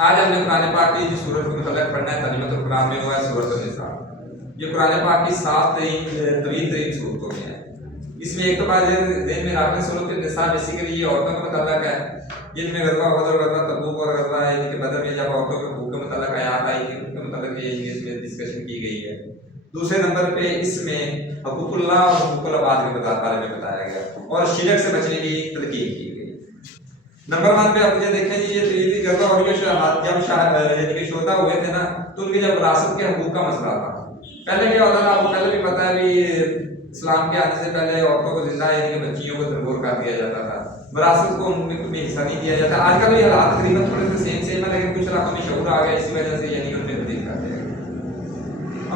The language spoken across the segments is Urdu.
آج ہم نے قرآن پاک کی جو سورت کو متعلق پڑھنا ہے ترجمۃ القرآن میں ہوا ہے سورۃ النساء۔ یہ قرآن پاک کی 7 طویل ترین صورتوں میں ہے۔ اس میں ایک تو بات ذہن میں رکھنا سورۃ النساء بیسیکلی یہ عورتوں کا متعلق ہے، جن میں غزوہ احد اور غزوہ تبوک اور غزوہ کہ بدر میں جب عورتوں کے حقوق کے متعلق آیات آئی تھی ان کے متعلق یہ اس میں ڈسکشن کی گئی ہے۔ دوسرے نمبر پہ اس میں حقوق اللہ اور حقوق العباد کے بارے میں بتایا گیا اور شرک سے بچنے کی تلقین کی گئی۔ نمبر 1 پہ آپ مجھے دیکھیں جی یہ تیسری غزوہ اور جب شہداء ہوئے تھے نا تو ان کے جب وراثت کے حقوق کا مسئلہ تھا۔ پہلے کیا ہوتا تھا آپ کو پہلے بھی پتا ہے بھی اسلام کے آنے سے پہلے عورتوں کو زندہ یعنی کہ بچیوں کو درگور کر دیا جاتا تھا، وراثت کو ان میں حصہ نہیں دیا جاتا۔ آج کل یہ حالات تقریباً تھوڑے سے سیم ہے، لیکن کچھ علاقوں میں شعور آ گیا اسی وجہ سے یعنی ان میں تبدیل کر دیا گیا۔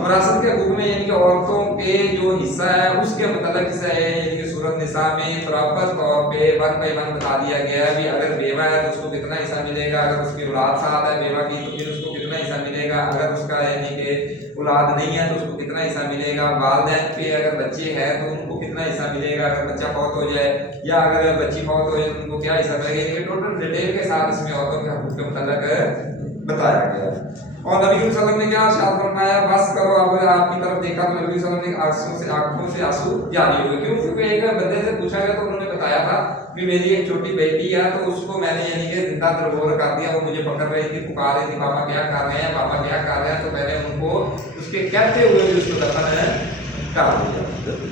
وراثت کے حقوق میں یعنی کہ عورتوں کے جو حصہ ہے اس کے متعلق حصہ ہے یعنی کہ سورۃ نساء میں پراپر طور پہ 1 by 1 بتا دیا گیا ہے بھی اگر بیوہ ہے تو اس کو کتنا حصہ ملے گا، اگر اس کی اولاد ساتھ ہے بیوہ کی تو پھر اس کو کتنا حصہ ملے گا، اگر اس کا یعنی کہ اولاد نہیں ہے تو اس کو کتنا حصہ ملے گا، والدین پہ اگر بچے ہیں تو ان کو کتنا حصہ ملے گا، اگر بچہ فوت ہو جائے یا اگر بچی فوت ہو جائے تو ان کو کیا حصہ ملے گا، یعنی کہ ٹوٹل ڈیٹیل کے ساتھ اس میں عورتوں کے حقوق کے متعلق بتایا گیا۔ اور نبی صلی اللہ علیہ وسلم نے کیا ارشاد فرمایا، بس کرو اب آپ کی طرف دیکھا تو نبی صلی اللہ علیہ وسلم نے آنکھوں سے آنسو جاری ہوئے، کیونکہ ایک بندے سے پوچھا گیا تو انہوں نے بتایا تھا کہ میری ایک چھوٹی بیٹی ہے تو اس کو میں نے یعنی کہ زندہ درگور کر دیا، وہ مجھے پکڑ رہی تھی، پکار رہی تھی پاپا کیا کر رہے ہیں پاپا کیا کر رہے ہیں، تو میں نے ان کو اس کے کہتے ہوئے بھی اس کو دفن کر دیا۔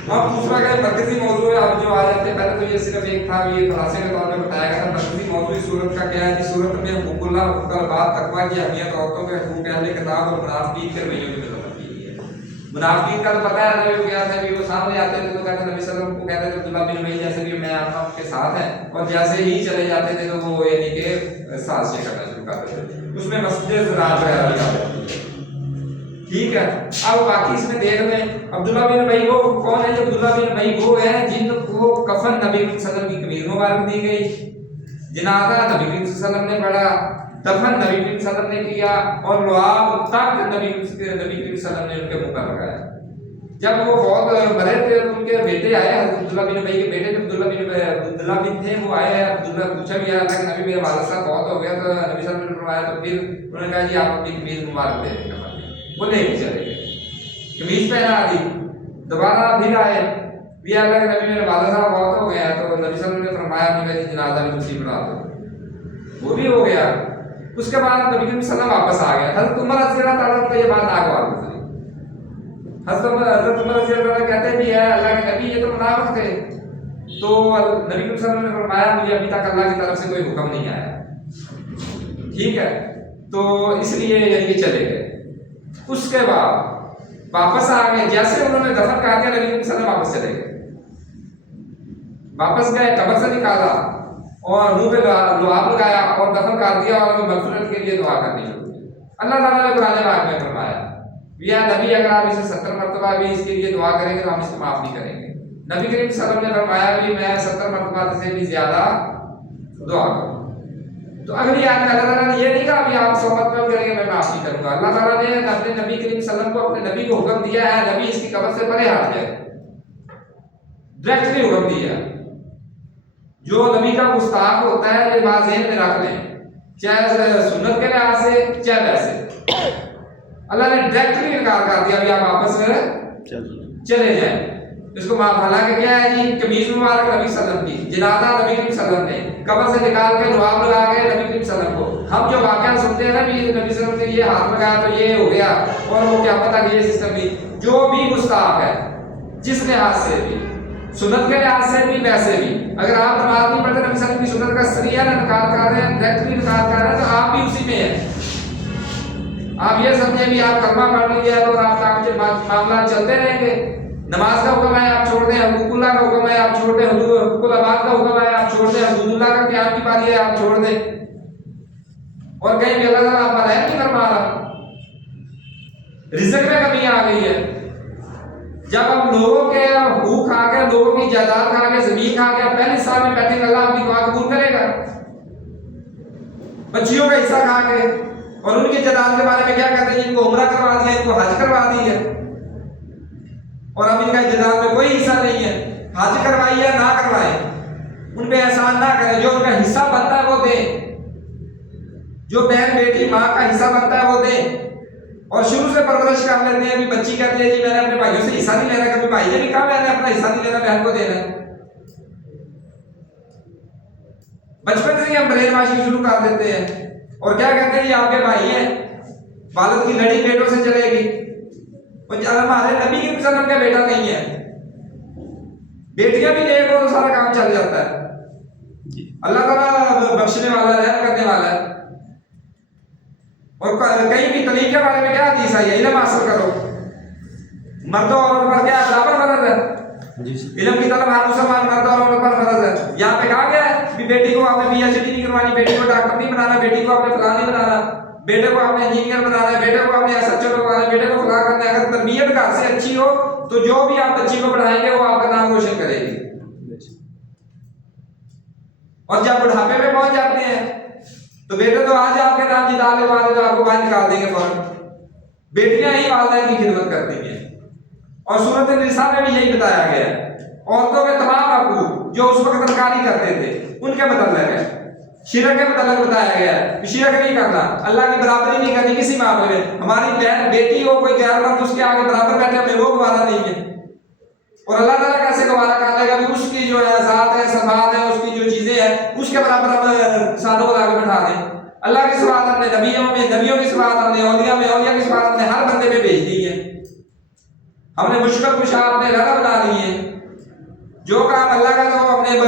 اور دوسرا کہ مرکزی موضوع ہے اب جو آ جاتے ہیں، پہلے تو یہ صرف ایک تھا یہ خلاصے کے طور پہ بتایا گیا تھا، مرکزی موضوع اس صورت کا کیا ہے جس صورت میں حقوق اللہ حقوق العباد تقویٰ کی اہمیت عورتوں کے حقوق اہل کتاب اور منافقین کے رویوں کی مذمت کی ہے۔ منافقین کا تو پتہ ہے رویہ کیا تھا کہ وہ سامنے آتے تھے تو کہتے نبی صلی اللہ علیہ وسلم کو کہتے تھے عبداللہ بن ابی جیسے بھی میں آپ کے ساتھ ہیں، اور جیسے ہی چلے جاتے تھے تو وہ یعنی کہ سازشیں کرنا شروع کرتے تھے، اس میں مسجد زراعت وغیرہ بھی آتے تھے۔ ٹھیک ہے، اب باقی اس میں دیکھ لیں عبداللہ بن ابی وہ کون ہے؟ جو عبداللہ بن ابی وہ ہے جن کو کفن نبی صلی اللہ علیہ وسلم کی قمیض مبارک دی گئی، جنازہ نبی صلی اللہ علیہ وسلم نے پڑھا، دفن نبی صلی اللہ علیہ وسلم نے کیا، اور لعاب تک نبی صلی اللہ علیہ وسلم نے ان کے منہ پر لگایا۔ جب وہ بہت مرے تھے تو ان کے بیٹے آئے، حضرت عبداللہ بن ابی کے بیٹے جو عبداللہ بن تھے وہ آئے، عبداللہ پوچھا بھی اللہ کہ نبی میرے والد صاحب بہت ہو گیا، تو نبی صلی اللہ علیہ وسلم نے فرمایا تو پھر انہوں نے کہا جی آپ اپنی قمیض مبارک دے دیں، وہ لے کے چلے گئے، قمیض پہنا دی، دوبارہ پھر آئے بھی اللہ کے نبی میرے والد صاحب بہت ہو گیا، تو نبی صلی اللہ علیہ وسلم نے فرمایا میری جنازہ بھی تسی پڑھا دو، وہ بھی ہو گیا۔ اس کے بعد نبی صلی اللہ علیہ وسلم واپس آ گیا، حضرت عمر رضی اللہ تعالیٰ کو یہ بات ناگوار گزری۔ حضرت عمر رضی اللہ تعالیٰ کہتے بھی ہے اللہ کے نبی یہ تو منافق تھے، تو نبی صلی اللہ علیہ وسلم نے فرمایا مجھے ابھی تک اللہ کی طرف سے کوئی حکم نہیں آیا، ٹھیک ہے، تو اس لیے یہ چلے گئے۔ اس کے بعد واپس آ گئے، جیسے انہوں نے دفن کر دیا نبی صلی اللہ علیہ وسلم واپس چلے گئے، واپس گئے قبر سے نکالا اور منہ پہ لعاب لگایا اور دفن کر دیا اور مغفرت کے لیے دعا کرنی شروع کی۔ اللہ تعالیٰ نے قرآن پاک میں فرمایا یا نبی اگر آپ اسے 70 مرتبہ بھی اس کے لیے دعا کریں گے تو ہم اس کو معاف نہیں کریں گے۔ نبی کریم صلی اللہ علیہ وسلم نے فرمایا بھی میں 70 مرتبہ سے بھی زیادہ دعا کروں۔ تو اگلی آیت میں اللہ تعالیٰ نے یہ نہیں کہا کہ آپ 100 مرتبہ کریں گے میں معاف نہیں کروں گا، اللہ تعالیٰ نے اپنے نبی کریم صلی اللہ علیہ وسلم کو اپنے نبی کو حکم دیا ہے نبی اس کی قبر سے پرے ہٹ جائے، ڈائریکٹلی حکم دیا۔ جو نبی کا گستاخ ہوتا ہے یہ بات ذہن میں رکھ لیں، چاہے سنت کے لحاظ سے چاہے ویسے، اللہ نے ڈائریکٹلی انکار کر دیا ابھی آپ واپس چلے جائیں اس کو معاف۔ حالانکہ کیا ہے جی قمیض مبارک نبی صلی اللہ علیہ وسلم کی، جنازہ نبی صلی اللہ علیہ وسلم نے قبر سے نکال کے لعاب لگا کے نبی صلی اللہ علیہ وسلم کو، ہم جو واقعہ سنتے ہیں نا بھی نبی صلی اللہ علیہ وسلم نے یہ ہاتھ لگایا تو یہ ہو گیا اور وہ کیا پتہ کہ یہ سسٹم بھی، جو بھی گستاخ ہے جس لحاظ سے بھی سنت کے لحاظ سے بھی ویسے بھی، اگر آپ نماز نہیں پڑھتے نبی صلی اللہ علیہ وسلم کی سنت کا سریہ انکار کر رہے ہیں، ڈائریکٹلی انکار کر رہے ہیں تو آپ بھی اسی میں ہیں۔ آپ یہ سمجھیں بھی آپ کلمہ پڑھ لیجیے اور آپ کا معاملات چلتے رہیں گے، نماز کا حکم ہے آپ چھوڑ دیں، حقوق اللہ کا حکم ہے آپ چھوڑ دیں، حقوق العباد کا حکم ہے آپ چھوڑ دیں، حدود اللہ کا قیام کی باری ہے آپ چھوڑ دیں، اور کہیں بھی اللہ تعالیٰ آپ پر رحم نہیں فرما رہا۔ رزق میں کمی آ گئی ہے، جب اب لوگوں کے حقوق کھا کے، لوگوں کی جائیداد کھا کے، زمین کھا کے پہلے سال میں بیٹھے گا، اللہ آپ کی دعا قبول کرے گا؟ بچیوں کا حصہ کھا کے اور ان کی جائیداد کے بارے میں کیا کہتے ہیں ان کو عمرہ کروا دیا، ان کو حج کروا دیا، اور اب ان کا جائیداد میں کوئی حصہ نہیں ہے، حج کروائیے نہ کروائے ان پہ احسان نہ کریں، جو ان کا حصہ بنتا ہے وہ دیں۔ جو بہن بیٹی ماں کا حصہ بنتا ہے وہ دیں، اور شروع سے پرورش کر لیتے ہیں. ابھی بچی کہتی ہے جی میں نے اپنے بھائیوں سے حصہ نہیں لینا، کبھی بھائی نے بھی کہا میں نے اپنا حصہ نہیں لینا، بہن کو دینا ہے. بچپن سے ہی ہم برین واشنگ شروع کر دیتے ہیں اور کیا کہتے ہیں یہ آپ کے بھائی ہیں، والد کی لڑی بیٹوں سے چلے گی. ہمارے نبی کی وسلم کا بیٹا نہیں ہے، بیٹیاں بھی نیک ہو تو سارا کام چل جاتا ہے. اللہ تعالیٰ بخشنے والا ہے، رحم کرنے والا ہے. اور کہیں بھی طلاق کے بارے میں کیا حدیث آئی ہے؟ علم حاصل کرو، مرد و عورت پر کیا برابر فرض ہے. علم کی طلب ہر مسلمان مرد اور عورت پر فرض ہے. یہاں پہ کہا گیا ہے کہ بیٹی کو آپ نے پی ایچ ڈی نہیں کروانی، بیٹی کو ڈاکٹر نہیں بنانا، بیٹی کو آپ نے فلاں نہیں بنانا، بیٹے کو آپ نے انجینئر بنانا ہے، بیٹے کو آپ نے ایس ایچ او بنانا ہے، بیٹے کو فلاں کرنا ہے. اگر تربیت گھر سے اچھی ہو تو جو بھی آپ بچی کو پڑھائیں گے وہ آپ کا نام روشن کرے گی. اور جب بڑھاپے میں پہنچ جاتے ہیں تو بیٹے تو آج آپ کے نام جدا لے والے تو آپ کو باہر نکال دیں گے فوراً. بیٹیاں ہی والدین کی خدمت کرتی ہیں. اور سورۃ النساء میں بھی یہی بتایا گیا ہے. عورتوں کے تمام حقوق جو اس وقت انکاری کرتے تھے ان کے متعلق ہے. شرک کے متعلق بتایا گیا ہے کہ شرک نہیں کرنا، اللہ کی برابری نہیں کرنی کسی معاملے میں. ہماری بہن بیٹی ہو کوئی غیر مرد اس کے آگے برابر بیٹھے ہمیں وہ گوارا نہیں ہے. اور اللہ تعالیٰ کیسے گوارا کر لے گا کہ اس کی جو ہے ذات ہے، صفات ہے، اس کی جو چیزیں ہیں اس کے برابر ہم سادوں کو آگے بٹھا دیں. اللہ کی صفات ہم نے نبیوں میں، نبیوں کی صفات ہم نے اولیاء میں، اولیاء کی صفات ہم نے ہر بندے میں بھیج دی ہے. ہم نے مشکل کشا اپنے لگا بنا دیے. جو کام اللہ کا تھا وہ ہم نے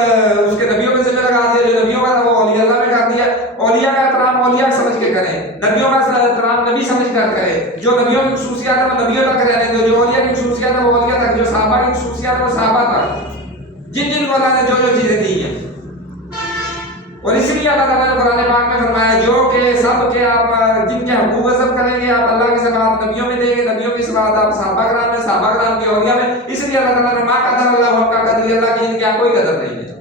اس کے نبیوں کے ذمہ لگا دیا، جو نبیوں کا تھا وہ اولیاء اللہ میں کر دیا. اولیاء کا احترام اولیاء سمجھ کے کریں، نبیوں کا احترام نبی سمجھ کر کریں. جو نبیوں کی خصوصیات ہیں وہ نبیوں تک رہنے دو، جو اولیاء کی خصوصیات ہیں وہ اولیاء تک، جو صحابہ کی خصوصیات ہیں وہ صحابہ تک، جن جن کو اللہ نے جو جو چیزیں دی ہیں. اور اس لیے اللہ تعالیٰ نے قرآن پاک میں فرمایا جو کہ سب کے آپ جن کے حقوق وصف کریں گے آپ اللہ کی صفات نبیوں میں دیں گے، نبیوں کی صفات آپ صحابہ کرام میں، صحابہ کرام کی اولیاء میں. اس لیے اللہ تعالیٰ نے ما قدر اللہ کا قدر، اللہ کی ان کی کوئی قدر نہیں ہے.